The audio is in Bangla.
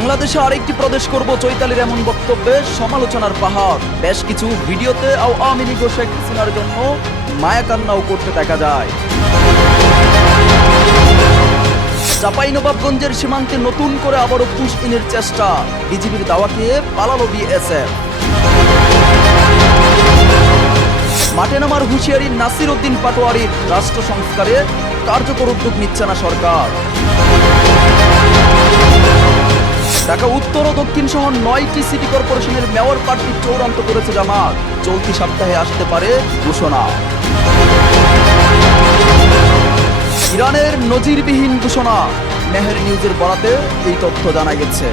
বাংলাদেশে আরেকটি প্রদেশ করব চৈতালির এমন বক্তব্যে সমালোচনার পাহাড়। বেশ কিছু ভিডিওতে আওয়ামী লীগ ও শেখ হাসিনার জন্য মায়াকান্নাও করতে দেখা যায়। চাঁপাইনবাবগঞ্জের সীমান্তে নতুন করে আবারও পুশ ইনের চেষ্টা, বিজিবির দাওয়া খেয়ে পালালো বিএসএফ। মাঠে নামার হুঁশিয়ারি নাসির উদ্দিন পাটোয়ারির, রাষ্ট্র সংস্কারে কার্যকর উদ্যোগ নিচ্ছে না সরকার। ঢাকা উত্তর ও দক্ষিণ সহ 9টি সিটি কর্পোরেশনের মেয়র প্রার্থী চূড়ান্ত করেছে জামাত, চলতি সপ্তাহে আসতে পারে ঘোষণা। ইরানের নজিরবিহীন ঘোষণা, মেহের নিউজের বরাতে এই তথ্য জানা গেছে।